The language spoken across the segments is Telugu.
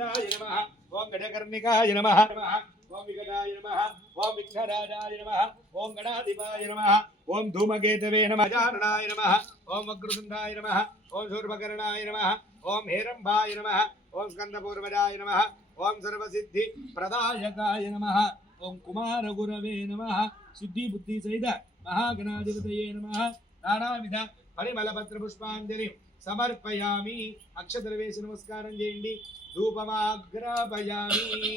गजाननाय नमः ओम गजकर्णिकाय नमः ओम विकटाय नमः ओम विघ्नराजाय नमः ओम गणाधिपाय नमः ओम धूमकेतवे नमः गजाननाय नमः ओम वक्रतुण्डाय नमः ओम शूर्पकर्णाय नमः ओम हेरम्बाय नमः ओम स्कंदपूर्वजाय नमः ओम सर्वसिद्धि प्रदायकाय नमः ओम कुमारगुरवे नमः सिद्धि बुद्धि सहित महागणाधिपतये नमः नानाविध परिमलपत्र पुष्पांजलि समर्पयामि अक्षतल वेसी नमस्कारं चेयंడి धूपमाग्रापयामि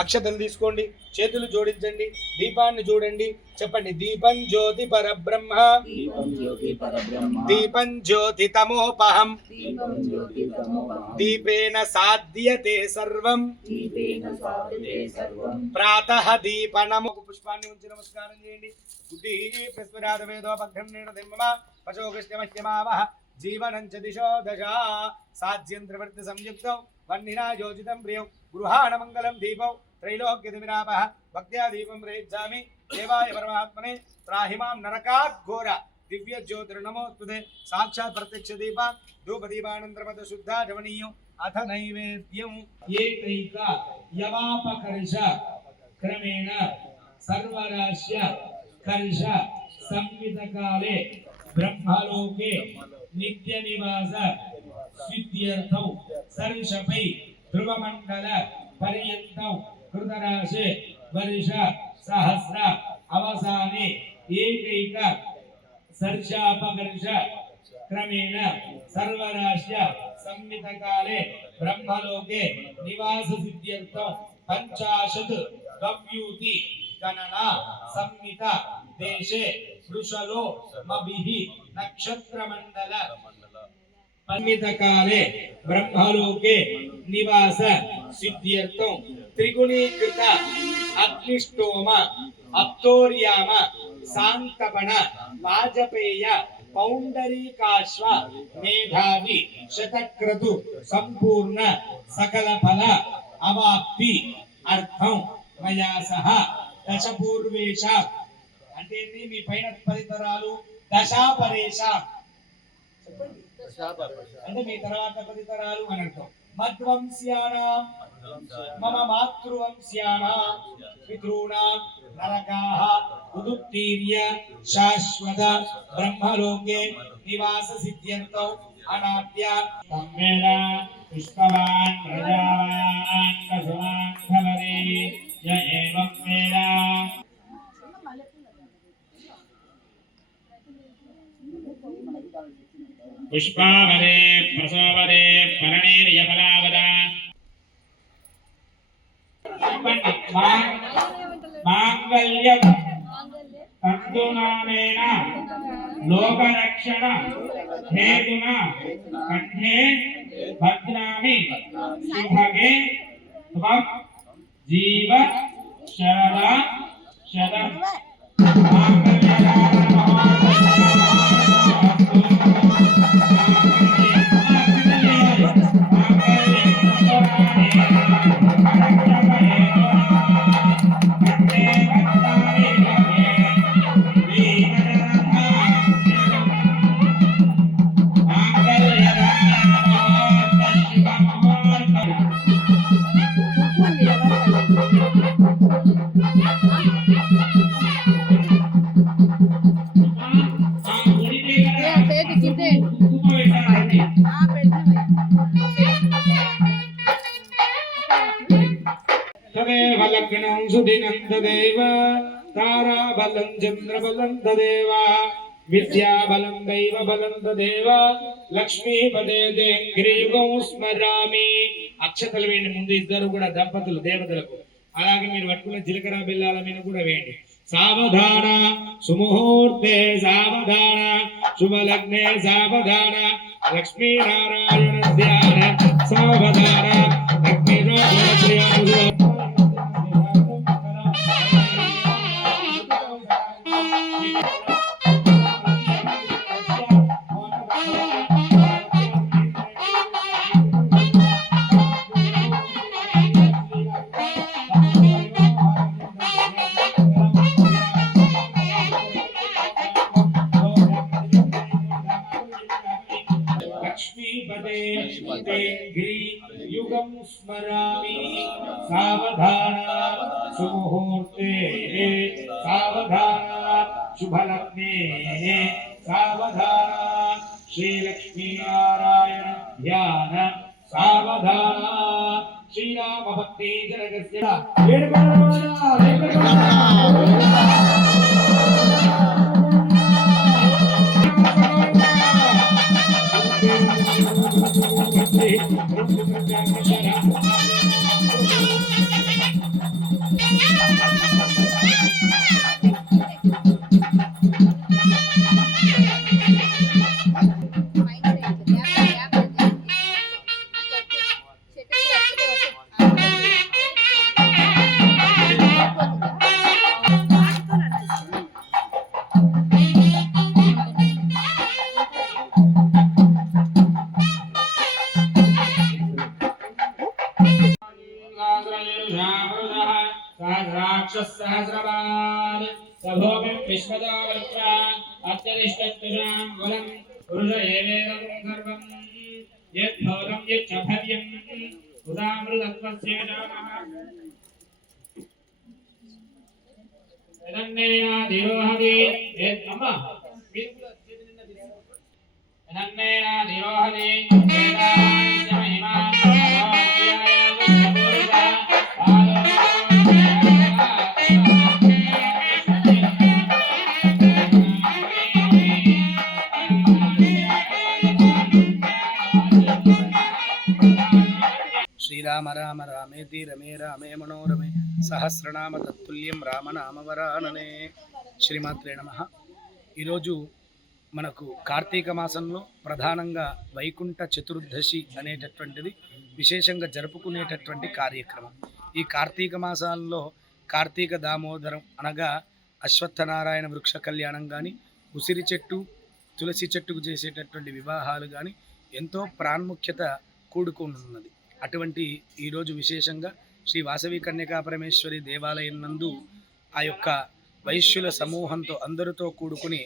అక్షతలు తీసుకోండి చేతులు జోడించండి దీపాన్ని చూడండి చెప్పండి దీపం జ్యోతి పరబ్రహ్మ దీపం జ్యోతి తమోపహం దీపేన సాధ్యతే సర్వం ప్రాతః దీపనము పుష్పాన్ని ఉంచి నమస్కారం చేయండి బుద్ధి ప్రస్వరాద వేదోపగ్రం నీడదిమ్మమ పశోకృష్ణమహ్యమావహ జీవనం చ దిశో దశ సాధ్యంత్రవర్తి సంయుక్తం వన్నినా యోజితం ప్రియం గృహాణ మంగళం దీపం త్రైలోక్యతిమిరాపః భక్త్యా దీపం ప్రయుజ్యామి దేవాయ పరమాత్మనే త్రాహిమాం నరకాఘోర దివ్య జ్యోతిర్నమోస్తుతే సాక్షాత్ ప్రత్యక్ష దీప ధూప దీపానంతరమత శుద్ధ జవనీయం అథ నైవేద్యం ఏకైక యవాపకర్ష క్రమేణ సర్వరాశ్య కర్ష సంవితకాలే బ్రహ్మలోకే నిత్య నివాస సిద్ధ్యర్థం సర్షపై ధ్రువమండల పర్యంతం కృతరాశే వర్ష సహస్ర అవసానే ఏకైక సర్షాపకర్ష క్రమేణ సర్వరాశ్య సంమితకాలే బ్రహ్మలోకే నివాస సిద్ధ్యర్థం 50 గవ్యూతి గణన సంమిత దేశే వృషలో మభిః నక్షత్రమండల పరిమితకాలే బ్రహ్మలోకే నివాస సిద్ధ్యర్థం త్రిగుణీకృత అగ్నిష్టోమ అత్తోర్యామ శాంతపణ వాజపేయ పౌండరీకాశ్వ మేధావి శతక్రతు సంపూర్ణ సకల ఫల అవాప్తి అర్థం మయా సహ దశపూర్వేష అంటే మీ పైన 10 తరాలు దశాపరేష చెప్పండి అంటే మీ తర్వాత 10 తరాలు అని అర్థం మధ్వంస్యానాం మమ మాతృవంస్యానాం పితॄణాం నరకాః ఉదుత్తీర్య శాశ్వత బ్రహ్మలోకే నివాస సిద్ధ్యర్థం అనాద్య తమ్మేన పుష్పవాన్ ప్రజావాన్ పశువాన్ ఫలదే య ఏవం వేద పుష్పావరే ప్రసవరే పరణేర్యఫలావద మాంగళ్యం తంతునానేన లోకరక్షణ హేతున కంఠే భద్రామి శుభగే త్వం జీవ శరద శతం లగ్నం సుదినందదేవ తారాబలం చంద్రబలం తదేవ విద్యాబలం దైవబలం తదేవ లక్ష్మీపదే గ్రీవం స్మరామి అక్షతలు వేయండి ముందు ఇద్దరు కూడా దంపతులు దేవతలకు అలాగే మీరు పట్టుకున్న జీలకర్ర బెల్లాల మీద కూడా వేయండి సావధాన సుముహూర్తే సావధాన శుభలగ్నే సావధాన లక్ష్మీనారాయణ ధ్యాన సావధాన युगं स्मरामि सावधाना सुमुहूर्ते सावधाना शुभलग्ने सावधाना श्रीलक्ष्मी नारायण ध्यान सावधाना श्रीराम भक्ति जनकस्य सहस्रवान् सभोमिं विश्वदावर्त्रा अत्यरिष्टत्वजां वलं पुरुष एवेदं सर्वं यद्भौतं यच्च भव्यं उदामृतत्वस्य नामः एनन्नेनाधिरोहति यद्मम एनन्नेनाधिरोहति वेदास्य महिमा శ్రీరామ రామ రామేతి రమే రామే మనోరమే సహస్రనామ తత్తుల్యం రామనామవరాననే. శ్రీమాత్రే నమః. ఈరోజు మనకు కార్తీక మాసంలో ప్రధానంగా వైకుంఠ చతుర్దశి అనేటటువంటిది విశేషంగా జరుపుకునేటటువంటి కార్యక్రమం. ఈ కార్తీక మాసాల్లో కార్తీక దామోదరం అనగా అశ్వత్థనారాయణ వృక్ష కళ్యాణం కానీ, ఉసిరి చెట్టు తులసి చెట్టుకు చేసేటటువంటి వివాహాలు కానీ ఎంతో ప్రాముఖ్యత కూడుకున్నది. అటువంటి ఈరోజు విశేషంగా శ్రీ వాసవి కన్యకా పరమేశ్వరి దేవాలయం నందు ఆ యొక్క వైశ్యుల సమూహంతో అందరితో కూడుకుని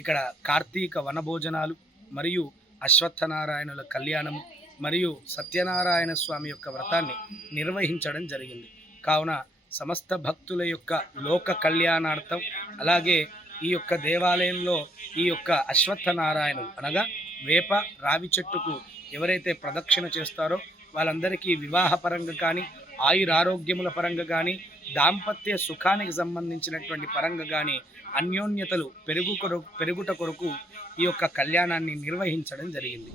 ఇక్కడ కార్తీక వనభోజనాలు మరియు అశ్వత్థనారాయణుల కళ్యాణము మరియు సత్యనారాయణ స్వామి యొక్క వ్రతాన్ని నిర్వహించడం జరిగింది. కావున సమస్త భక్తుల యొక్క లోక కళ్యాణార్థం, అలాగే ఈ యొక్క దేవాలయంలో ఈ యొక్క అశ్వత్థనారాయణులు అనగా వేప రావి చెట్టుకు ఎవరైతే ప్రదక్షిణ చేస్తారో వాళ్ళందరికీ వివాహ పరంగా కానీ, ఆయురారోగ్యముల పరంగా కానీ, దాంపత్య సుఖానికి సంబంధించినటువంటి పరంగా కానీ అన్యోన్యతలు పెరుగుట కొరకు ఈ యొక్క కళ్యాణాన్ని నిర్వహించడం జరిగింది.